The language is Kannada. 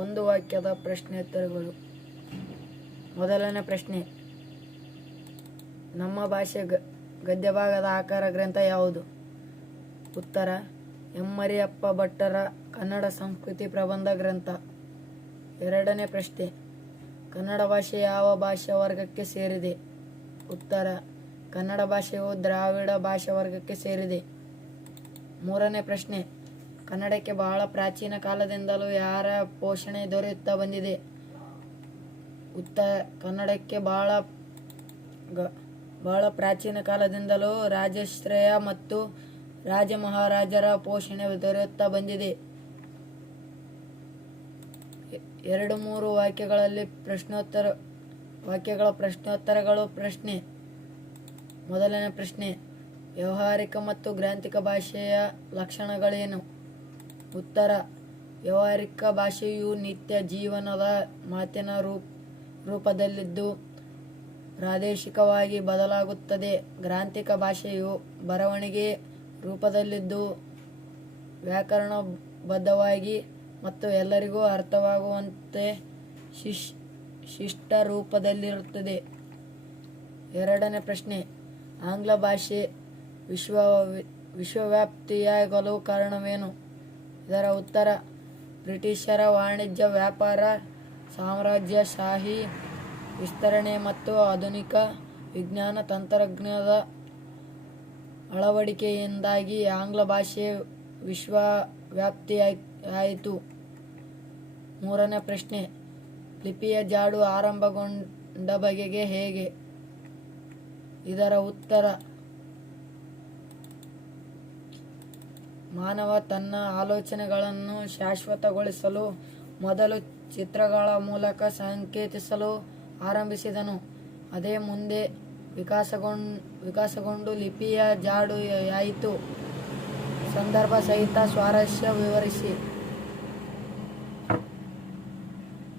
ಒಂದು ವಾಕ್ಯದ ಪ್ರಶ್ನೋತ್ತರಗಳು. ಮೊದಲನೇ ಪ್ರಶ್ನೆ, ನಮ್ಮ ಭಾಷೆ ಗದ್ಯಭಾಗದ ಆಕರ ಗ್ರಂಥ ಯಾವುದು? ಉತ್ತರ, ಎಂ ಮರಿಯಪ್ಪ ಭಟ್ಟರ ಕನ್ನಡ ಸಂಸ್ಕೃತಿ ಪ್ರಬಂಧ ಗ್ರಂಥ. ಎರಡನೇ ಪ್ರಶ್ನೆ, ಕನ್ನಡ ಭಾಷೆ ಯಾವ ಭಾಷಾ ವರ್ಗಕ್ಕೆ ಸೇರಿದೆ? ಉತ್ತರ, ಕನ್ನಡ ಭಾಷೆಯು ದ್ರಾವಿಡ ಭಾಷಾ ವರ್ಗಕ್ಕೆ ಸೇರಿದೆ. ಮೂರನೇ ಪ್ರಶ್ನೆ, ಕನ್ನಡಕ್ಕೆ ಬಹಳ ಪ್ರಾಚೀನ ಕಾಲದಿಂದಲೂ ಯಾರ ಪೋಷಣೆ ದೊರೆಯುತ್ತಾ ಬಂದಿದೆ? ಉತ್ತರ, ಕನ್ನಡಕ್ಕೆ ಬಹಳ ಪ್ರಾಚೀನ ಕಾಲದಿಂದಲೂ ರಾಜಾಶ್ರಯ ಮತ್ತು ರಾಜ ಮಹಾರಾಜರ ಪೋಷಣೆ ದೊರೆಯುತ್ತಾ ಬಂದಿದೆ. 2-3 ವಾಕ್ಯಗಳ ಪ್ರಶ್ನೋತ್ತರಗಳು. ಪ್ರಶ್ನೆ, ಮೊದಲನೇ ಪ್ರಶ್ನೆ, ವ್ಯಾವಹಾರಿಕ ಮತ್ತು ಗ್ರಾಂಥಿಕ ಭಾಷೆಯ ಲಕ್ಷಣಗಳೇನು? ಉತ್ತರ, ವ್ಯಾವಹಾರಿಕ ಭಾಷೆಯು ನಿತ್ಯ ಜೀವನದ ಮಾತಿನ ರೂಪದಲ್ಲಿದ್ದು ಪ್ರಾದೇಶಿಕವಾಗಿ ಬದಲಾಗುತ್ತದೆ. ಗ್ರಾಂಥಿಕ ಭಾಷೆಯು ಬರವಣಿಗೆ ರೂಪದಲ್ಲಿದ್ದು ವ್ಯಾಕರಣಬದ್ಧವಾಗಿ ಮತ್ತು ಎಲ್ಲರಿಗೂ ಅರ್ಥವಾಗುವಂತೆ ಶಿಷ್ಟ ರೂಪದಲ್ಲಿರುತ್ತದೆ. ಎರಡನೇ ಪ್ರಶ್ನೆ, ಆಂಗ್ಲ ಭಾಷೆ ವಿಶ್ವವ್ಯಾಪ್ತಿಯಾಗಲು ಕಾರಣವೇನು? ಇದರ ಉತ್ತರ, ಬ್ರಿಟಿಷರ ವಾಣಿಜ್ಯ, ವ್ಯಾಪಾರ, ಸಾಮ್ರಾಜ್ಯಶಾಹಿ ವಿಸ್ತರಣೆ ಮತ್ತು ಆಧುನಿಕ ವಿಜ್ಞಾನ ತಂತ್ರಜ್ಞಾನದ ಅಳವಡಿಕೆಯಿಂದಾಗಿ ಆಂಗ್ಲ ಭಾಷೆ ವಿಶ್ವವ್ಯಾಪಿಯಾಯಿತು. ಮೂರನೇ ಪ್ರಶ್ನೆ, ಲಿಪಿಯ ಜಾಡು ಆರಂಭಗೊಂಡ ಬಗೆ ಹೇಗೆ? ಇದರ ಉತ್ತರ, ಮಾನವ ತನ್ನ ಆಲೋಚನೆಗಳನ್ನು ಶಾಶ್ವತಗೊಳಿಸಲು ಮೊದಲು ಚಿತ್ರಗಳ ಮೂಲಕ ಸಂಕೇತಿಸಲು ಆರಂಭಿಸಿದನು. ಅದೇ ಮುಂದೆ ವಿಕಾಸಗೊಂಡು ಲಿಪಿಯ ಜಾಡು ಆಯಿತು. ಸಂದರ್ಭ ಸಹಿತ ಸ್ವಾರಸ್ಯ ವಿವರಿಸಿ.